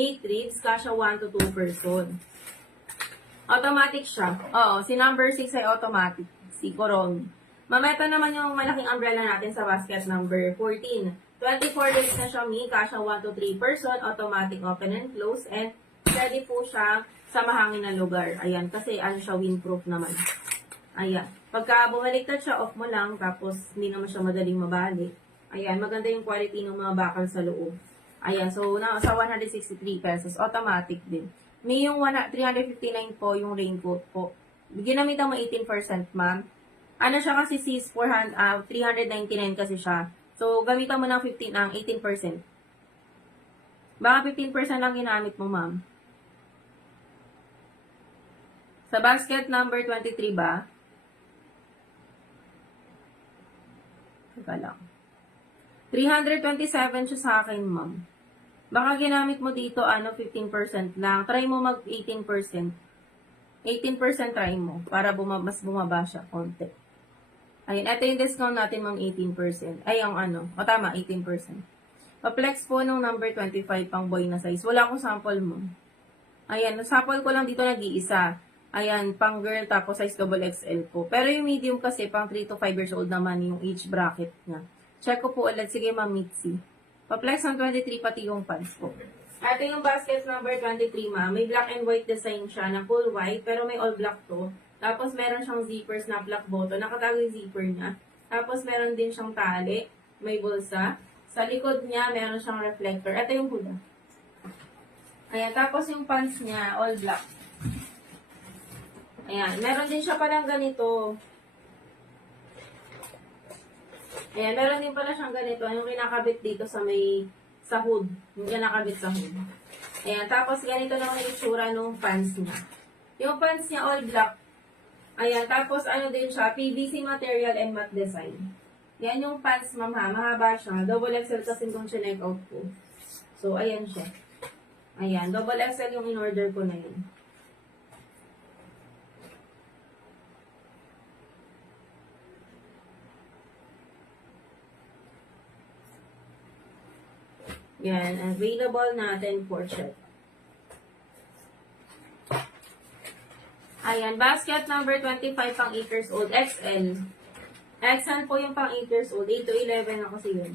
8 ribs, kasha 1 to 2 person. Automatic siya. Oo, si number 6 ay automatic. Si Coron. Mameta naman yung malaking umbrella natin sa basket number 14. 24 ribs na siya, Mi. Kasha 1 to 3 person. Automatic open and close. And ready po siya sa mahangin na lugar. Ayan, kasi ano siya, windproof naman. Ayan. Pagka bumaliktad siya, off mo lang. Tapos, hindi naman siya madaling mabalik. Ayan, maganda yung quality ng mga bakal sa loob. Ayan, so sa 163 pesos, automatic din. May yung 359 po yung raincoat po. Ginamitan mo 18%, ma'am. Ano siya kasi sis, 399 kasi siya. So, gamitan mo ng 18%. Baka 15% lang ginamit mo, ma'am. Sa basket number 23 ba? Teka lang. 327 siya sa akin, ma'am. Baka ginamit mo dito, 15% lang. Try mo mag 18%. 18% try mo, para mas bumaba siya, konti. Ayun, ito yung discount natin, ma'am, 18%. Ay, yung tama, 18%. Pa-flex po nung number 25 pang boy na size. Wala akong sample, mo. Ayan, sample ko lang dito nag-iisa. Ayan, pang girl, tapos size XXL po. Pero yung medium kasi, pang 3 to 5 years old naman yung age bracket niya. Check ko po ulit. Sige, Ma'am Mitzi. Pa-flex ng 23 pati yung pants po. Ito yung basket number 23, ma'am. May black and white design siya na full white, pero may all black to. Tapos meron siyang zippers na black button. Nakatago yung zipper niya. Tapos meron din siyang tali. May bulsa. Sa likod niya, meron siyang reflector. Ito yung huda. Ayan. Tapos yung pants niya, all black. Ayan. Meron din siya palang ganito. Ayan, meron din pala siyang ganito. Yung kinakabit dito sa sa hood. Yung kinakabit sa hood. Ayan, tapos ganito naman yung itsura ng pants niya. Yung pants niya all black. Ayan, tapos din siya, PVC material and matte design. Yan yung pants, ma'am ha. Mahaba siya. Double XL kasi kung chinek out ko. So, ayan siya. Ayan, double XL yung in-order ko na yun. Yan, available natin for check. Ayan, basket number 25 pang 8 years old, XL. XL po yung pang 8 years old, 8 to 11 na kasi yun.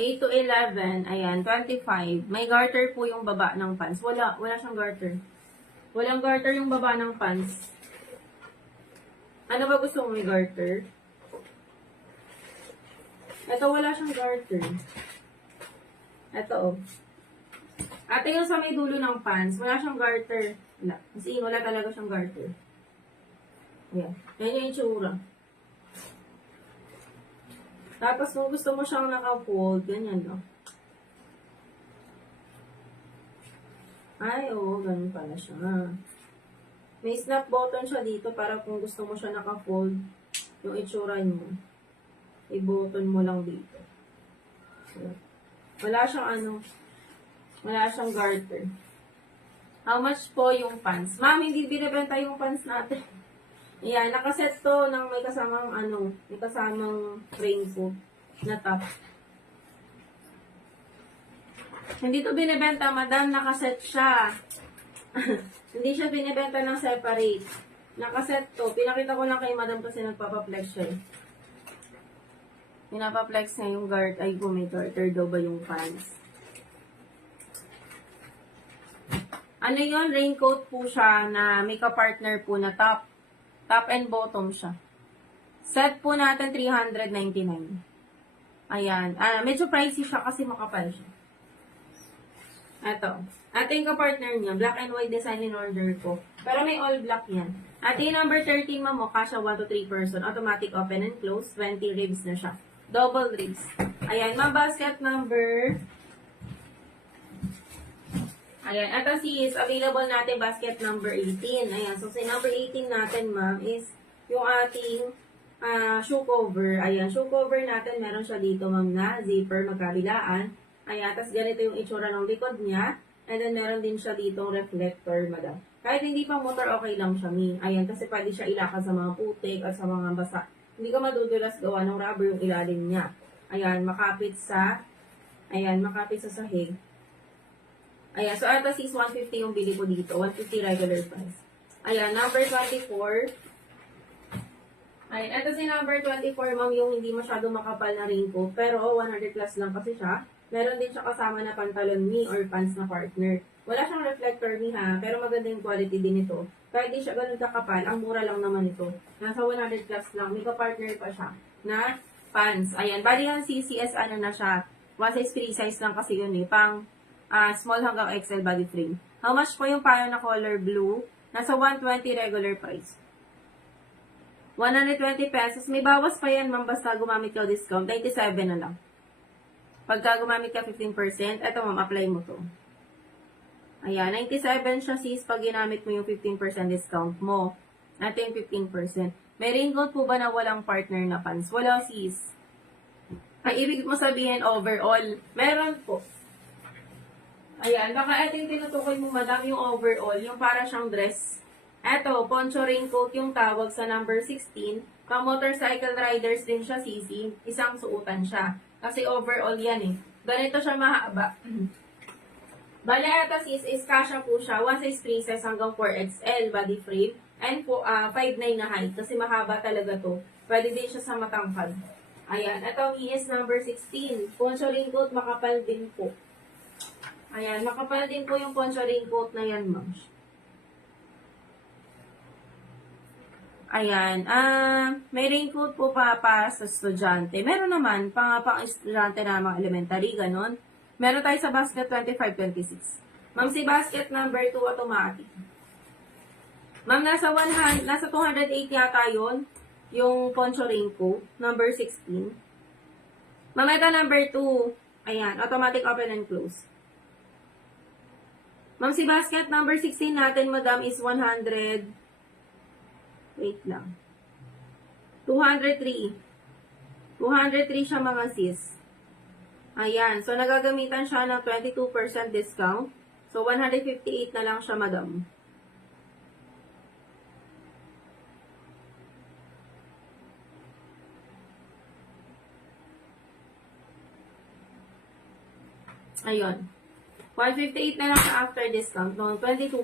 8 to 11, ayan, 25. May garter po yung baba ng pants. Wala siyang garter. Walang garter yung baba ng pants. Ano ba gusto mo may garter? Ito, wala siyang garter. Ito, oh. Ate, yung sa may dulo ng pants, wala siyang garter. Wala. Kasi wala talaga siyang garter. Ayan. Yan yung itsura. Tapos, kung gusto mo siyang naka-fold, ganyan, no? Ay, oo, ganun pala siya. May snap button siya dito para kung gusto mo siya naka-fold, yung itsura niyo. I-button mo lang dito. So, wala siyang wala siyang garter. How much po yung pants? Ma'am, hindi binibenta yung pants natin. Ayan, nakaset to ng may kasamang may kasamang raincoat na top. Hindi to binibenta, madam, nakaset siya. Hindi siya binibenta ng separate. Nakaset to. Pinakita ko lang kay madam kasi nagpapaplex siya eh. Pinapaplex niya yung guard. Ay, kung may garter daw ba yung pants. Ano yun? Raincoat po siya na may ka-partner po na top. Top and bottom siya. Set po natin 399. Ayan. Medyo pricey siya kasi makapal siya. Ito. Ito yung ka-partner niya. Black and white design in order ko. Pero may all black yan. At yung number 13, ma'am, kasha 1 to 3 person. Automatic open and close. 20 ribs na siya. Double ribs. Ayan, ma'am, basket number. Ayan, ito is available natin basket number 18. Ayan, so sa number 18 natin, ma'am, is yung ating shoe cover. Ayan, shoe cover natin, meron siya dito, ma'am, na zipper magkabilaan. Ayan, tapos ganito yung itsura ng likod niya. And then, meron din siya dito reflector, madam. Kahit hindi pang motor, okay lang siya, mi. Ayan, kasi pwede siya ilakad sa mga putik at sa mga basa. Hindi ka madudulas gawa ng rubber yung ilalim niya. Ayan, makapit sa, Ayan, makapit sa sahig. Ayan, so ata is 150 yung bili ko dito. 150 regular price. Ayan, number 24. Ayan, ito si number 24, ma'am, yung hindi masyado makapal na raincoat. Pero 100 plus lang kasi siya. Meron din siya kasama na pantalon ni or pants na partner. Wala siyang reflector ni ha, pero maganda yung quality din ito. Kahit di siya ganun kakapal, ang mura lang naman ito. Nasa 100 plus lang. May ka-partner pa siya na pants. Ayan, bali yung CCS ano na siya. One size 3 size lang kasi yun eh. Pang small hanggang XL body frame. How much po yung payo na color blue? Nasa 120 regular price. 120 pesos. May bawas pa yan, ma'am, basta gumamit ka o discount. 97 na lang. Pagka gumamit ka 15%, eto ma'am, apply mo to. Ayan, 97 siya sis pag ginamit mo yung 15% discount mo. Ito yung 15%. May raincoat po ba na walang partner na pants? Wala sis. Ang ibig mo sabihin overall. Meron po. Ayan, baka ito yung tinutukoy mo madam, yung overall, yung para siyang dress. Eto, poncho raincoat yung tawag sa number 16. Pang motorcycle riders din siya, sisi. Isang suotan siya. Kasi overall yan eh. Ganito siya mahaba. Bale, ito sis, is kasha po siya. 1 size 3 size hanggang 4XL body frame. And po, 5'9" na height. Kasi mahaba talaga to. Pwede din siya sa matangkad. Ayan, ito ang ES number 16. Poncho raincoat, makapal din po. Ayan, makapal din po yung poncho raincoat na yan, ma'am. Ayan, may raincoat po para sa estudyante. Meron naman, pang estudyante na mga elementary, ganun. Meron tayo sa basket 25-26. Ma'am, si basket number 2 automatic. Ma'am, nasa 280 yata yun, yung poncho raincoat, number 16. Ma'am, ito number 2. Ayan, automatic open and close. Ma'am, si basket number 16 natin, madam, is 100... Wait lang. 203. 203 siya mga sis. Ayan. So, nagagamitan siya ng 22% discount. So, 158 na lang siya, madam. Ayun. 158 na lang siya after discount. No, 22%.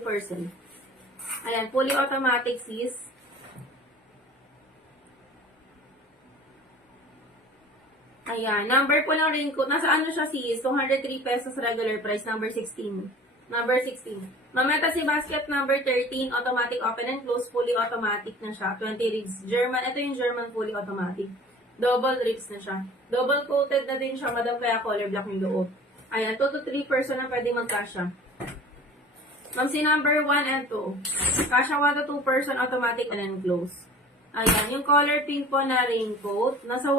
Ayan. Fully automatic, sis. Ayan, number po ng raincoat. Nasa ano siya sis? 203 pesos regular price, number 16. Number 16. Mameta si basket number 13, automatic open and close, fully automatic na siya. 20 ribs. German, ito yung German fully automatic. Double ribs na siya. Double coated na din siya, madam, kaya color black yung loob. Ayan, 2 to 3 person na pwede magkasya. Ma'am, si number 1 and 2. Kasya 1 to 2 person, automatic and close. Ayan, yung color pink po na raincoat, nasa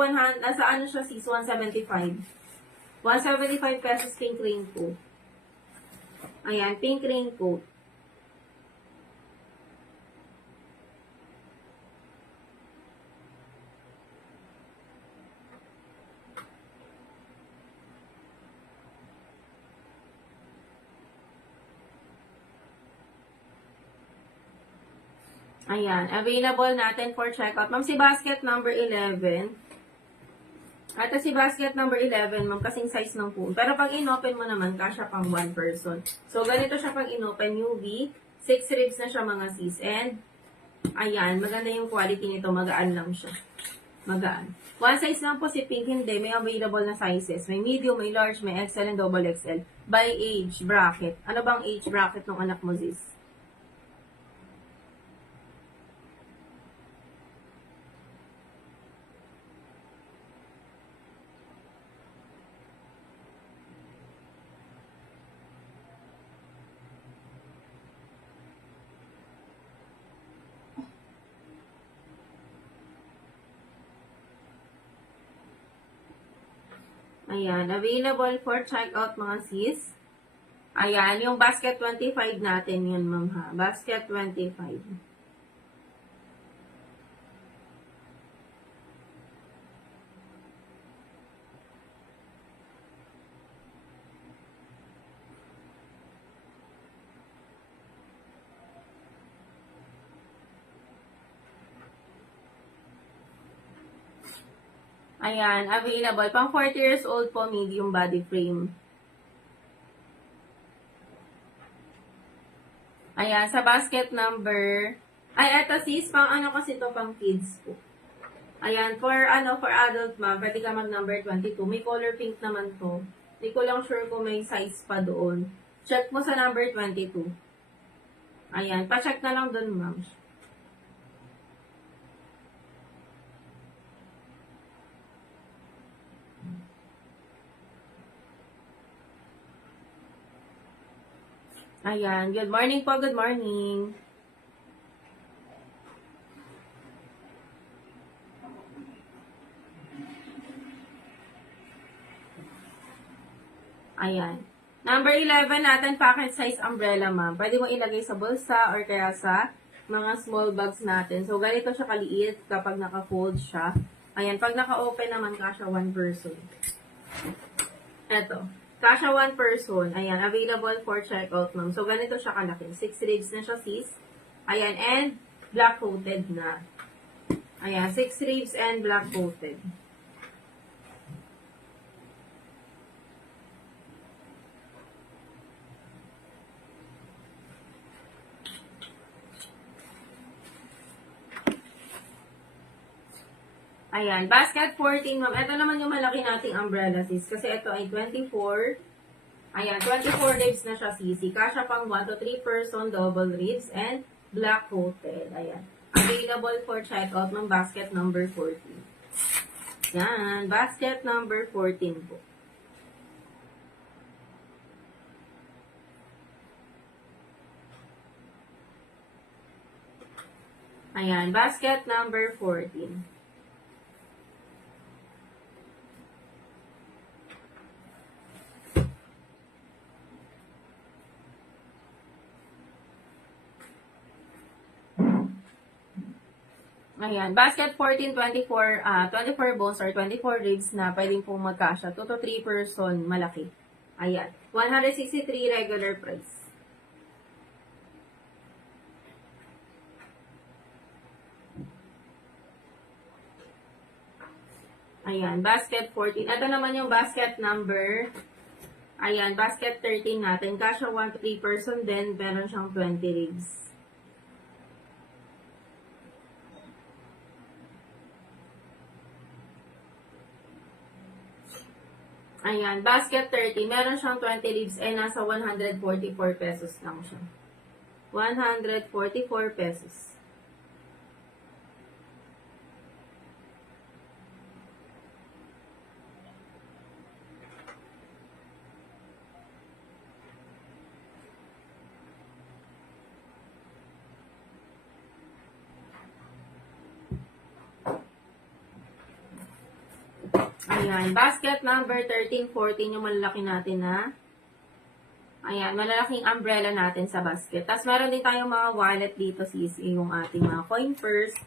ano siya sis, 175. 175 pesos pink raincoat. Ayan, pink raincoat. Ayan, available natin for checkout. Ma'am, si basket number 11. At si basket number 11, ma'am, kasing size ng pool. Pero pag inopen mo naman, kasya pang 1 person. So, ganito siya pag inopen, UV. 6 ribs na siya mga sis. And, ayan, maganda yung quality nito. Magaan lang siya. Magaan. One size lang po si pink, hindi. May available na sizes. May medium, may large, may XL, and double XL. By age bracket. Ano bang age bracket ng anak mo, sis? Ayan, available for checkout mga sis. Ayan, yung basket 25 natin yun, ma'am ha. Basket 25. Ayan, available. Pang 40 years old po, medium body frame. Ayan, sa basket number, ay, eto sis, pang ano kasi to, pang kids po. Ayan, for adult ma'am, pwede ka mag number 22. May color pink naman to. Hindi ko lang sure kung may size pa doon. Check mo sa number 22. Ayan, pa-check na lang doon ma'am. Ayan, good morning po, good morning. Ayan. Number 11 natin, pocket size umbrella, ma'am. Pwede mo ilagay sa bulsa or kaya sa mga small bags natin. So, ganito siya kaliit kapag naka-fold siya. Ayan, pag naka-open naman, kasha one person. Eto. Kasha one person. Ayan, available for checkout, ma'am. So, ganito siya kalaki. 6 ribs na siya, sis. Ayan, and black-coated na. Ayan, 6 ribs and black-coated. Ayan, basket 14, ma'am. Ito naman yung malaki nating umbrella, sis. Kasi ito ay 24. Ayan, 24 ribs na siya, sis. Kasha pang 1 to 3 person, double ribs, and black coated. Ayan. Available for checkout ng basket number 14. Yan, basket number 14 po. Ayan, basket number 14. Ayan, basket 14, 24, 24 bones or 24 ribs na pwedeng pong magkasya. 2 to 3 person, malaki. Ayan, 163 regular price. Ayan, basket 14. Ito naman yung basket number. Ayan, basket 13 natin. Kasya 1 to 3 person, then meron siyang 20 ribs. Ayan, basket 30. Meron siyang 20 ribs eh nasa 144 pesos lang siya. 144 pesos. Ayan, basket number 13, 14 yung malalaki natin na. Ayan, malalaking umbrella natin sa basket. Tapos meron din tayong mga wallet dito, sis, yung ating mga coin purse.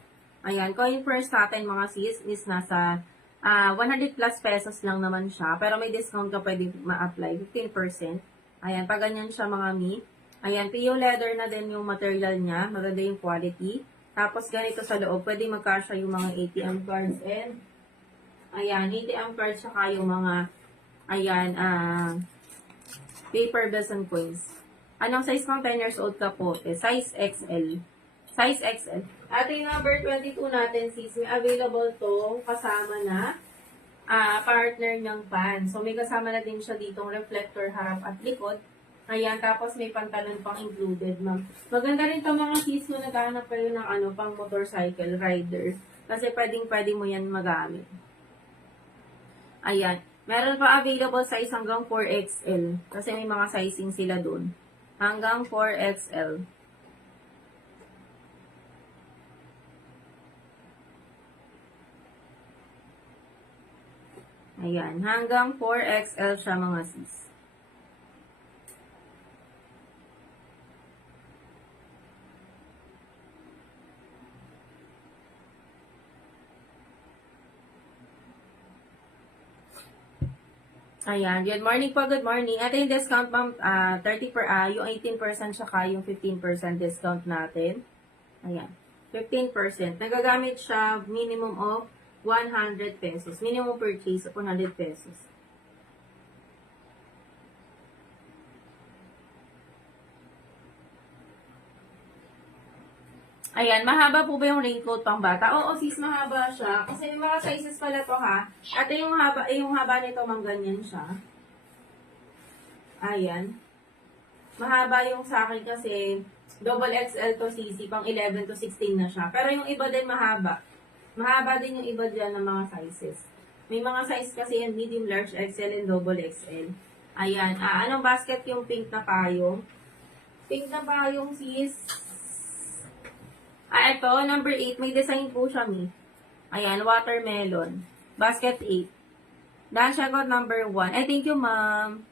Ayan, coin purse natin mga sis is nasa 100 plus pesos lang naman siya. Pero may discount ka pwede ma-apply, 15%. Ayan, pag ganyan siya mga mi. Ayan, PU leather na din yung material niya. Maganda yung quality. Tapos ganito sa loob, pwede magkasya yung mga ATM cards and ayan, ATM cards saka yung mga ayan, paper bills and coins. Anong size pang 10 years old ka po? Size XL. Size XL. Ating number 22 natin, sis, may available to kasama na partner ng pan. So, may kasama na din siya ditong reflector harap at likod. Ayan, tapos may pantalon pang included, ma'am. Maganda rin to mga sis kung naghahanap kayo ng pang motorcycle rider. Kasi pwedeng-pwede mo yan magamit. Ayan. Meron pa available size hanggang 4XL. Kasi may mga sizing sila dun. Hanggang 4XL. Ayan. Hanggang 4XL siya mga sis. Ayan. Good morning po. Good morning. Ito yung discount, ma'am. 30 yung 18% saka yung 15% discount natin. Ayan. 15%. Nagagamit siya minimum of 100 pesos. Minimum purchase of 100 pesos. Ayan, mahaba po ba yung raincoat pang bata? Oo, sis, mahaba siya. Kasi may mga sizes pala to, ha. At yung haba nito, mang ganyan siya. Ayan. Mahaba yung sa akin kasi double XL to CC, pang 11 to 16 na siya. Pero yung iba din mahaba. Mahaba din yung iba dyan ng mga sizes. May mga size kasi yan, medium, large, XL, and double XL. Ayan. Anong basket yung pink na payong? Pink na payong, sis. Ito, number 8. May design po siya, mi. Ayan, watermelon. Basket 8. Dahil siya got number 1. Thank you, ma'am.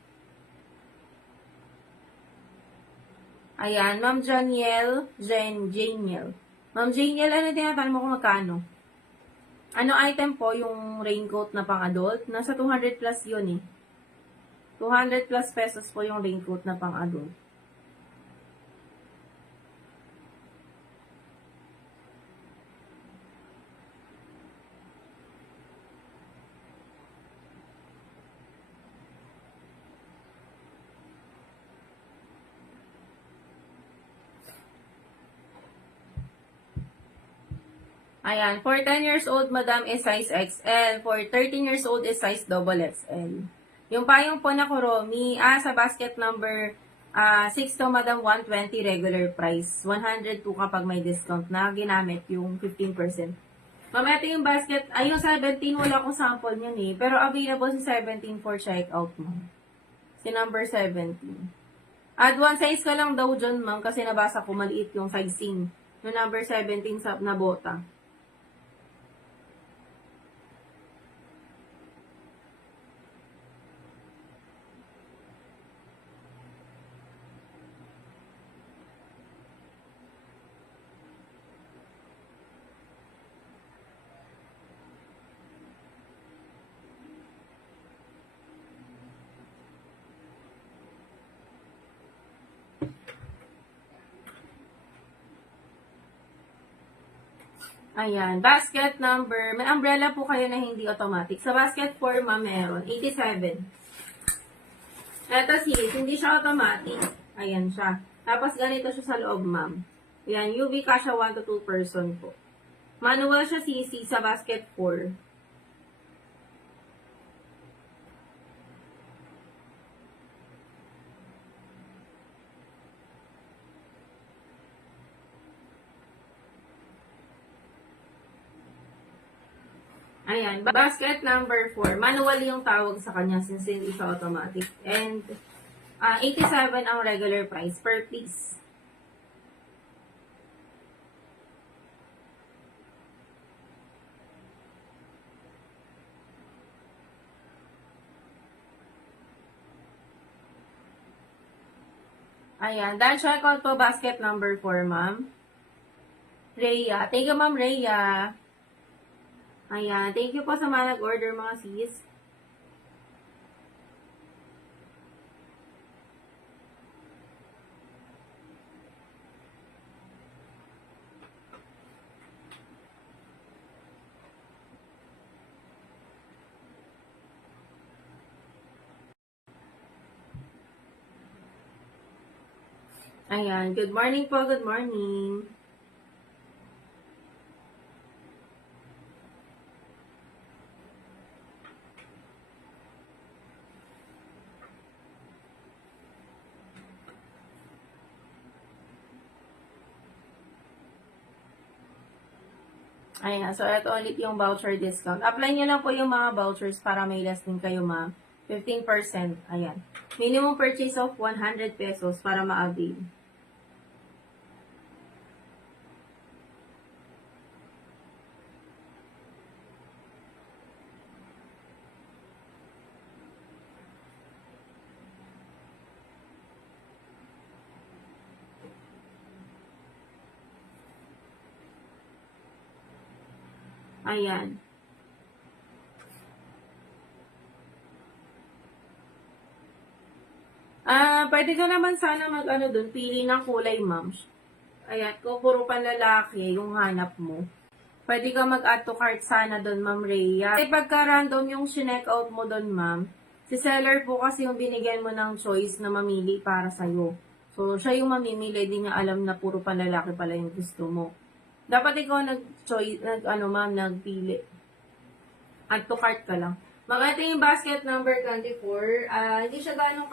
Ayan, ma'am Janiel. Janiel. Ma'am Janiel, ano tinatanong mo kung magkano? Ano item po yung raincoat na pang-adult? Nasa 200 plus yun eh. 200 plus pesos po yung raincoat na pang-adult. Ayan, for 10 years old, madam, is size XL. For 13 years old, is size double XL. Yung payong po na Kuromi, sa basket number 6 to, madam, 120 regular price. 102 kapag may discount na ginamit yung 15%. Ma'am, ito yung basket, yung 17, wala akong sample yun eh. Pero available si 17 for checkout, ma'am. Si number 17. Add one size ka lang daw dyan, ma'am, kasi nabasa ko maliit yung sizing. Yung number 17 na bota. Ayan, basket number, may umbrella po kayo na hindi automatic. Sa basket 4, ma'am, meron, 87. Eto sis, hindi siya automatic. Ayan siya. Tapos ganito siya sa loob, ma'am. Ayan, UV kasha 1 to 2 person po. Manual siya CC sa basket 4. Ayan, basket number 4. Manual yung tawag sa kanya since hindi siya automatic. And 87 ang regular price per piece. Ayan, dahil checkout po basket number 4, ma'am. Rhea. Thank you, ma'am Rhea. Ayan, thank you po sa mga nag-order, mga sis. Ayan, good morning po, good morning. Ayan, so ito ulit yung voucher discount. Apply nyo lang po yung mga vouchers para may less din kayo, ma'am. 15%. Ayan. Minimum purchase of 100 pesos para ma-avail. Ayan. Pwede ka naman sana mag-ano dun, pili ng kulay, ma'am. Ayan, kung puro panlalaki yung hanap mo. Pwede ka mag-add to cart sana doon, Ma'am Rhea. Kasi pagka random yung sineck out mo doon, Ma'am, si seller po kasi yung binigyan mo ng choice na mamili para sa'yo. So, siya yung mamimili, di niya alam na puro panlalaki pala yung gusto mo. Dapat ikaw nag-choice, ma'am, nagpili. Add to cart ka lang. Ito yung basket number 24. Hindi siya ganun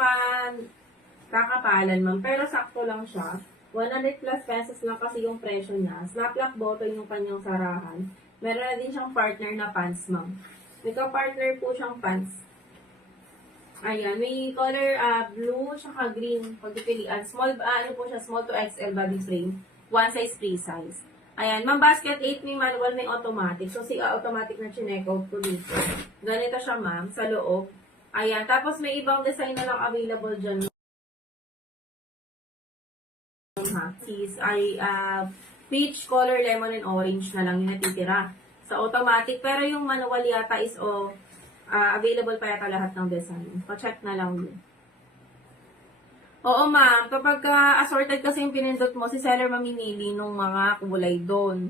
kakapalan, ma'am. Pero sakto lang siya. 100 plus pesos lang kasi yung presyo niya. Snap lock button yung kanyang sarahan. Meron na din siyang partner na pants, ma'am. May partner po siyang pants. Ayan, may color blue tsaka green pagpipilian. Small, po siya, small to XL body frame. One size, free size. Ayan, ma'am, basket 8 may manual, may automatic. So, automatic na chinek out ko dito. Ganito siya, ma'am, sa loob. Ayan, tapos may ibang design na lang available dyan. Peach color, lemon, and orange na lang yung natitira sa automatic. Pero yung manual yata is available pa yata lahat ng design. Pa-check na lang yun. Oo, ma'am. Kapag assorted kasi yung pinindot mo, si seller mamimili nung mga kulay doon.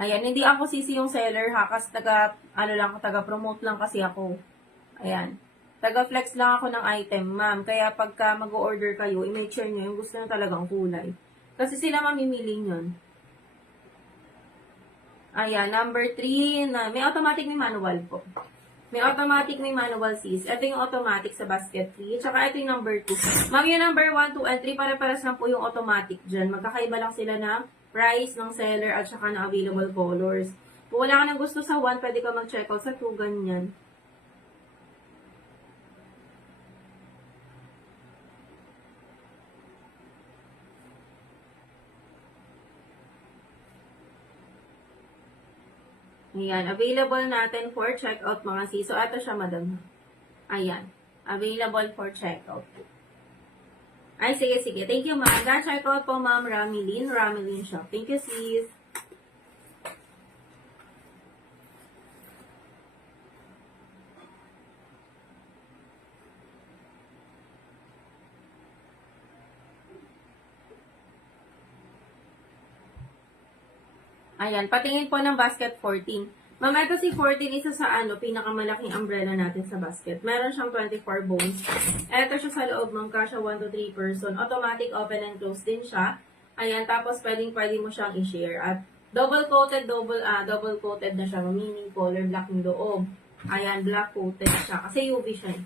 Ayan, hindi ako sisi yung seller ha, kasi taga-promote lang kasi ako. Ayan. Taga-flex lang ako ng item, ma'am. Kaya pagka mag-order kayo, i-make sure nyo yung gusto nyo talagang kulay. Kasi sila mamimili yun. Ayan, number 3, may automatic, may manual po. May automatic, may manual, sis. Ito yung automatic sa basket 3. Tsaka ito yung number 2. Ma'am, yung number 1, 2, and 3, para-paras lang po yung automatic dyan. Magkakaiba lang sila ng price ng seller at saka ng available colors. Kung wala ka nang gusto sa 1, pwede ka mag-check out sa 2, ganyan. Ayan, available natin for checkout mga sis. So, ito siya, madam. Ayan, available for checkout. Ay, sige, sige. Thank you, ma'am. Na-checkout po, ma'am, Ramilin Shop. Thank you, sis. Ayan, patingin po ng basket 14. Ma'am, ito si 14, isa sa pinakamalaking umbrella natin sa basket. Meron siyang 24 bones. Ito siya sa loob, ma'am, kasya 1 to 3 person. Automatic open and close din siya. Ayan, tapos pwede mo siyang i-share. At double coated na siya. Meaning color black yung loob. Ayan, black coated siya. Kasi UV siya.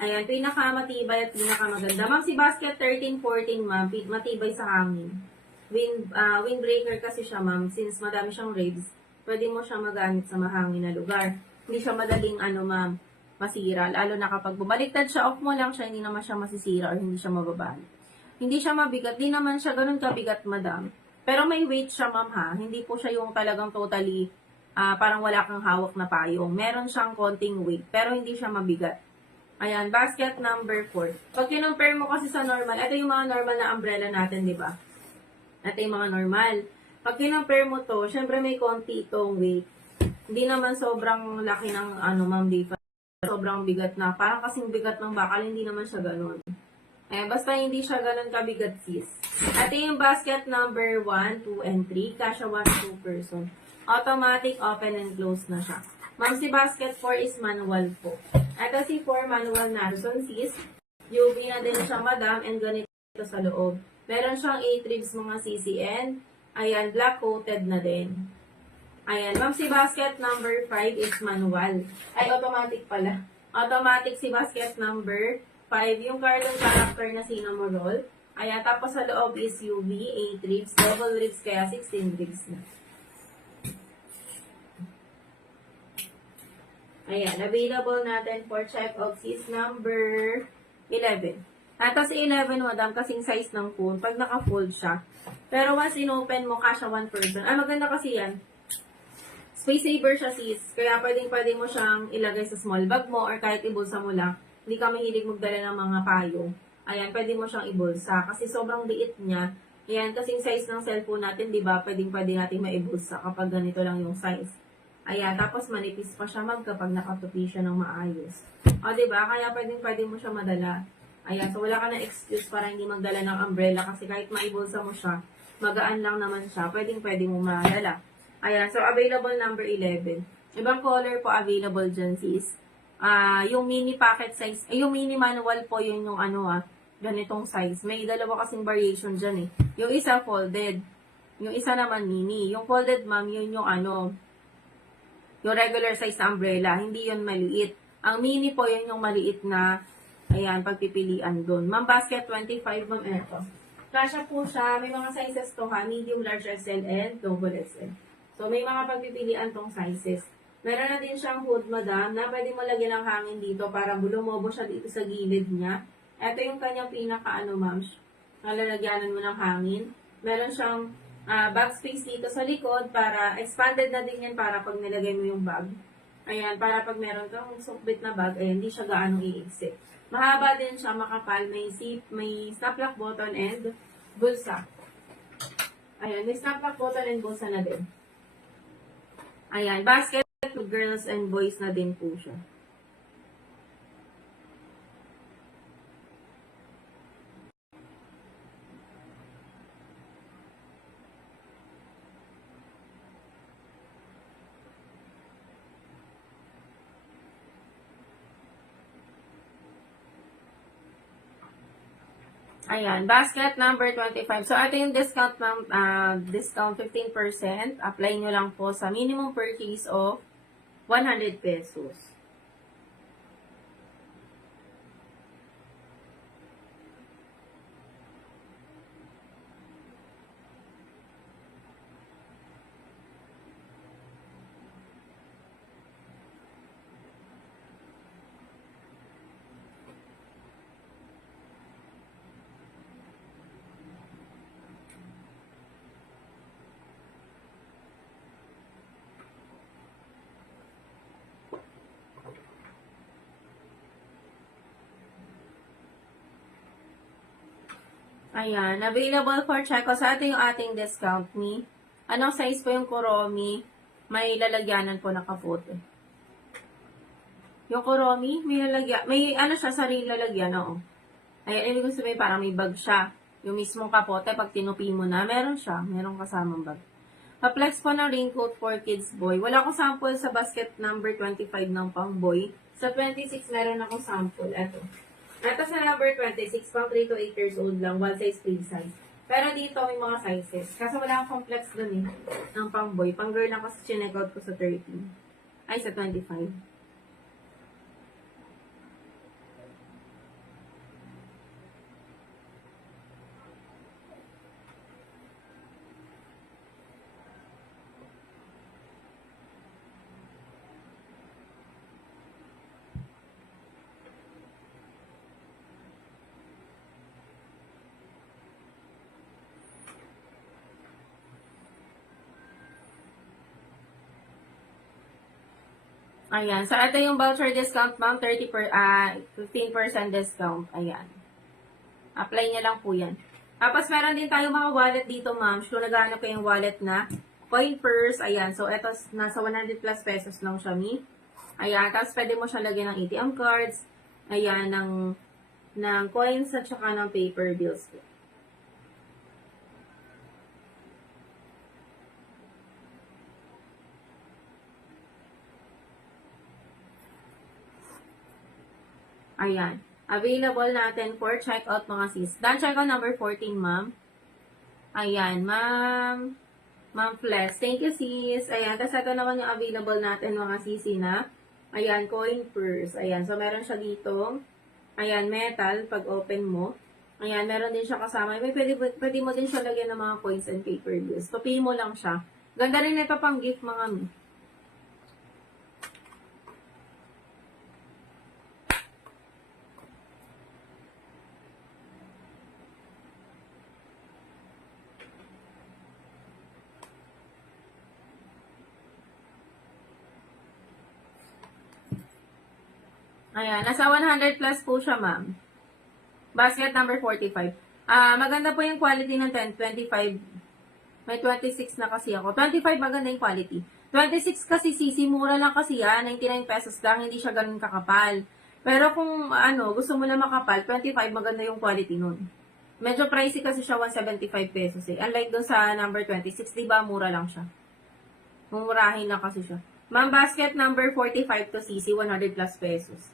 Ayan, pinakamatibay at pinakamaganda. Ma'am, si basket 13, 14, ma'am, matibay sa hangin. Windbreaker kasi siya, ma'am, since madami siyang ribs, pwede mo siya magamit sa mahangin na lugar. Hindi siya madaling, ma'am, masira. Lalo na kapag bumaliktad siya, off mo lang siya, hindi naman siya masisira or hindi siya mababali. Hindi siya mabigat, di naman siya ganun kabigat, madam. Pero may weight siya, ma'am, ha. Hindi po siya yung talagang totally, parang wala kang hawak na payong. Meron siyang konting weight, pero hindi siya mabigat. Ayan, basket number 4. Pag kinumpare mo kasi sa normal, ito yung mga normal na umbrella natin, di ba? Ito yung mga normal. Pag kinumpare mo to, syempre may konti itong weight. Hindi naman sobrang laki ng ma'am, sobrang bigat na. Parang kasing bigat ng bakal, hindi naman siya ganun. Basta hindi siya ganun kabigat, sis. Ito yung basket number 1, 2, and 3. Kasya 1 2 person. Automatic open and close na siya. Ma'am, si basket 4 is manual po. Ito si 4 manual na. So, sis, UV na din siya, madam, and ganito sa loob. Meron siyang 8 ribs mga CCN. Ayan, black coated na din. Ayan, ma'am, si basket number 5 is manual. Ay, automatic pala. Automatic si basket number 5. Yung cartoon character na cinnamon roll. Ayan, tapos sa loob is UV, 8 ribs. Double ribs, kaya 16 ribs na. Ayan, available natin for checkout is number 11. Ito si 11, madam, kasing size ng phone, pag naka-fold siya. Pero once in-open mo, kasya 1 person. Maganda kasi yan. Space saver siya, sis. Kaya pwede mo siyang ilagay sa small bag mo or kahit ibulsa mo lang. Hindi ka mahilig magdala ng mga payong. Ayan, pwede mo siyang ibulsa. Kasi sobrang liit niya. Ayan, kasing size ng cellphone natin, di ba? Pwede natin maibulsa kapag ganito lang yung size. Ayan, tapos manipis pa siya, ma'am, kapag nakatupi siya ng maayos. O, di ba? Kaya pwede mo siya madala. Ayan, so wala ka na excuse para hindi magdala ng umbrella kasi kahit maibulsa mo siya, magaan lang naman siya, pwede mo madala. Ayan, so available number 11. Ibang color po available dyan, sis. Yung mini pocket size, yung mini manual po, yun yung ganitong size. May dalawa kasing variation dyan eh. Yung isa folded, yung isa naman mini. Yung folded, ma'am, yun yung yung regular size na umbrella, hindi yun maliit. Ang mini po, yun yung maliit na, ayan, pagpipilian doon. Ma'am, basket 25, ma'am, eto. Kasha po siya, may mga sizes to ha, medium, large XL, and double XL. So, may mga pagpipilian tong sizes. Meron na din siyang hood, madam, na pwede mo lagyan ng hangin dito para lumobo siya dito sa gilid niya. Ito yung kanyang ma'am, nalalagyanan mo ng hangin. Meron siyang bag space dito sa likod para expanded na din yan para pag nilagay mo yung bag. Ayan, para pag meron kang sukbit na bag, ayan, hindi siya gaano iiksi. Mahaba din siya, makapal, may zip, may snap lock button and bulsa. Ayan, may snap lock button and bulsa na din. Ayan, basket to girls and boys na din po siya. Ayan, basket number 25. So, ito yung discount, discount 15%. Apply nyo lang po sa minimum purchase of 100 pesos. Ayan, available for check. So, ito yung ating discount ni. Anong size po yung Kuromi? May lalagyanan po nakapote. Yung Kuromi, may siya, sarili lalagyan, oo. Ayan, ibig sabihin parang may bag siya. Yung mismong kapote, pag tinupi mo na, meron siya. Meron kasamang bag. Pa-flex po ng raincoat for kids boy. Wala akong sample sa basket number 25 ng pang boy. Sa 26, meron akong sample. Ito. Ito sa number 26, pang 3 to 8 years old lang, one size, free size. Pero dito may mga sizes. Kasi wala akong complex dun eh, ng pang boy. Pang girl lang kasi chinek out ko sa 13. Ay, sa 25. Ayan. So, ito yung voucher discount, ma'am. 15% discount. Ayan. Apply niya lang po yan. Tapos, meron din tayo mga wallet dito, ma'am. Kung naghahanap kayong wallet na coin purse. Ayan. So, ito, nasa 100 plus pesos lang siya, mi. Ayan. Tapos, pwede mo siya lagyan ng ATM cards. Ayan, ng coins at saka ng paper bills. Ayan. Available natin for checkout mga sis. Done checkout number 14, ma'am. Ayan, ma'am. Ma'am Flex. Thank you, sis. Ayan. Tapos ito naman yung available natin mga sisi na. Ayan, coin purse. Ayan. So, meron siya dito. Ayan, metal. Pag open mo. Ayan, meron din siya kasama. Pwede mo din siya lagyan ng mga coins and paper bills. Tupi mo lang siya. Ganda rin ito pang gift mga mi. Ayan, nasa 100 plus po siya, ma'am. Basket number 45. Maganda po yung quality ng 10, 25. May 26 na kasi ako. 25 maganda yung quality. 26 kasi sisi, mura lang kasi yan. 99 pesos lang, hindi siya ganun kakapal. Pero kung gusto mo na makapal, 25 maganda yung quality nun. Medyo pricey kasi siya, 175 pesos eh. Unlike dun sa number 26, diba, mura lang siya. Mumurahin lang kasi siya. Ma'am, basket number 45 to CC, 100 plus pesos.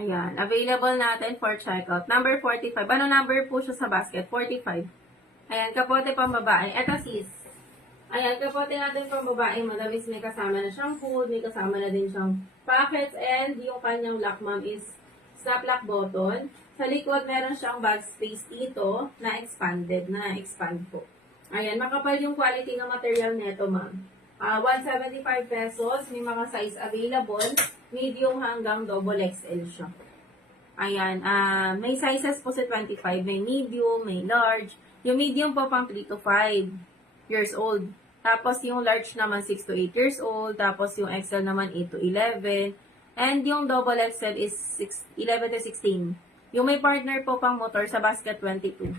Ayan, available natin for checkout. Number 45. Ano number po siya sa basket? 45. Ayan, kapote pang babae. Eto sis. Ayan, kapote natin pang babae. Madamis may kasama na siyang food, may kasama na din siyang pockets, and yung kanyang lock, ma'am, is snap lock button. Sa likod, meron siyang bag space dito na expand po. Ayan, makapal yung quality ng material nito, ma'am. 175 pesos, may mga size available, medium hanggang double XL siya. Ayan, may sizes po sa 25, may medium, may large. Yung medium po pang 3 to 5 years old. Tapos yung large naman 6 to 8 years old. Tapos yung XL naman 8 to 11. And yung double XL is 11 to 16. Yung may partner po pang motor sa basket 22.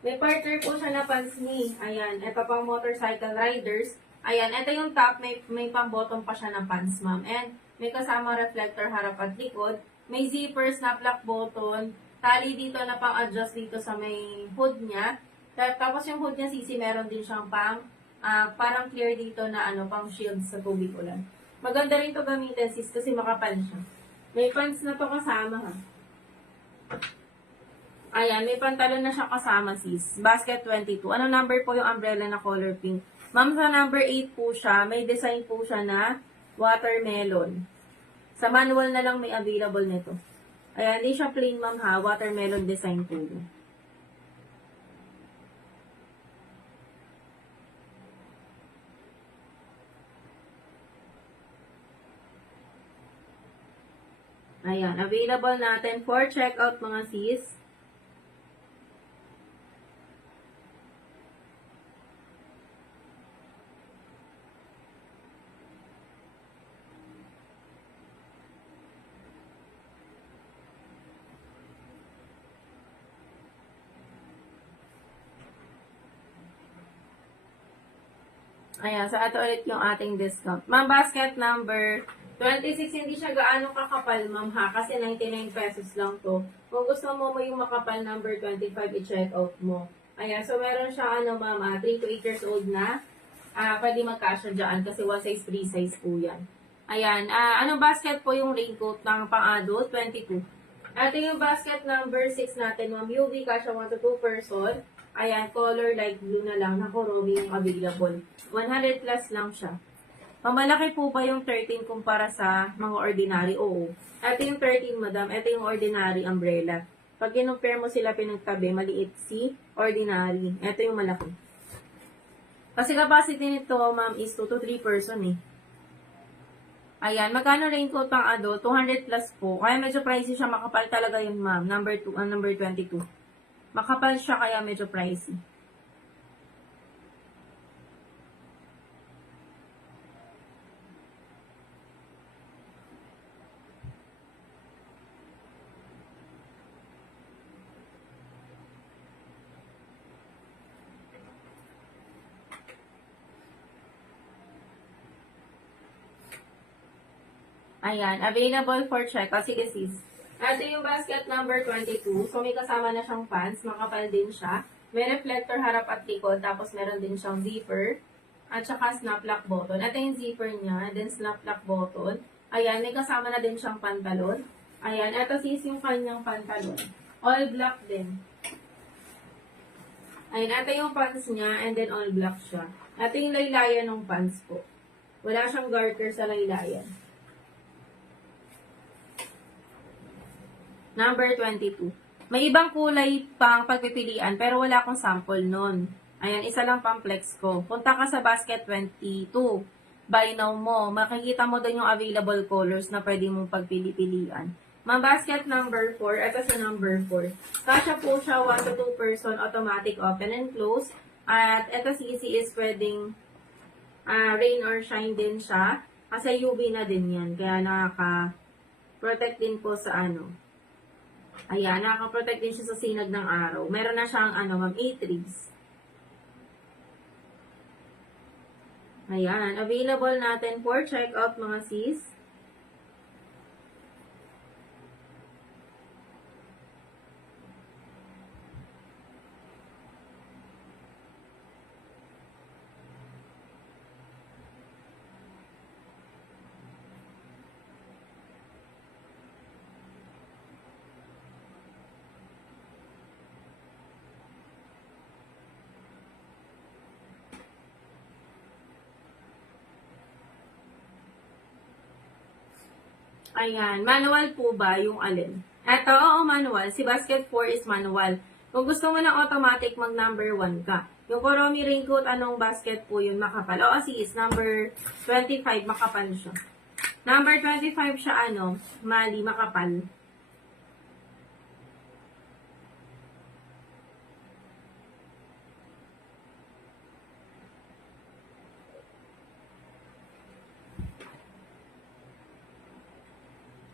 May partner po siya na pansni. Ayan, ito pang motorcycle riders. Ayan, ito yung top, may pang bottom pa siya na pants, ma'am. And may kasama reflector harap at likod. May zipper, snap lock button. Tali dito na pang-adjust dito sa may hood niya. Tapos yung hood niya, sisi, meron din siyang parang clear dito na pang shield sa tubig ulan. Maganda rin to gamitin, sis, kasi makapal siya. May pants na to kasama, ha. Ayan, may pantalon na siya kasama, sis. Basket 22. Ano number po yung umbrella na color pink? Ma'am, sa number 8 po siya. May design po siya na watermelon. Sa manual na lang may available nito. Ayan, hindi siya plain, ma'am, ha. Watermelon design po yun. Ayan, available natin for checkout, mga sis. Ayan, so ito ulit yung ating discount. Ma'am, basket number 26, hindi siya gaano kakapal, ma'am, ha? Kasi 99 pesos lang to. Kung gusto mo yung makapal number 25, i-check out mo. Ayan, so meron siya, ma'am, 3 to 8 years old na. Pwede magkasya dyan kasi 1 size, 3 size po yan. Ayan, basket po yung raincoat ng pang-adult, 22. Ito yung basket number 6 natin, ma'am. UV, kasya 1 to 2 person. Ayan, color light blue na lang. Naku, Romy yung available. 100 plus lang siya. Pamalaki po ba yung 13 kumpara sa mga ordinary? Oo. Ito yung 13, madam. Ito yung ordinary umbrella. Pag kinumpare mo sila pinagtabi, maliit si ordinary. Ito yung malaki. Kasi capacity nito, ma'am, is 2 to 3 person eh. Ayan, magkano raincoat pang adult? 200 plus po. Kaya medyo pricey siya. Makapal talaga yun, ma'am. Number 22. Makapal siya kaya medyo pricey. Ayan, available for check. Sige sis. Ito yung basket number 22. So may kasama na siyang pants. Makapal din siya. May reflector harap at likod. Tapos meron din siyang zipper. At saka snap lock button. Ito yung zipper niya. Then snap lock button. Ayan, may kasama na din siyang pantalon. Ayan, ito sis yung kanyang pantalon. All black din. Ayan, ito yung pants niya. And then all black siya. Ito yung laylayan ng pants po. Wala siyang garter sa laylayan. Number 22. May ibang kulay pang pagpipilian pero wala akong sample nun. Ayan, isa lang pang flex ko. Punta ka sa basket 22. Buy now mo. Makikita mo doon yung available colors na pwede mong pagpili-pilian. Mga basket number 4. Ito sa number 4. Kasya po siya 1 to 2 person automatic open and close. At ito CC is pwedeng rain or shine din siya. Kasi UV na din yan. Kaya nakaka-protect din po sa Ayan, nakaka-protect din siya sa sinag ng araw. Meron na siyang, ma'am, 8 ribs. Ayan, available natin for checkout mga sis. Ayan, manual po ba yung alin? Eto, oo, manual. Si basket 4 is manual. Kung gusto mo ng automatic, mag number 1 ka. Yung Kuromi Raincoat, anong basket po yun? Makapal. Oo, is number 25, makapal siya. Number 25 siya, mali, makapal.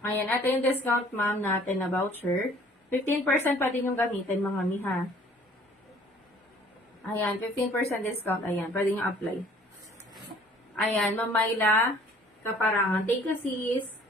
Ayan, ito yung discount, ma'am, natin na voucher. 15% pa din yung gamitin, mga miha. Ayan, 15% discount. Ayan, pwede nyo apply. Ayan, Ma'am Myla, Kaparangan. Take a sis.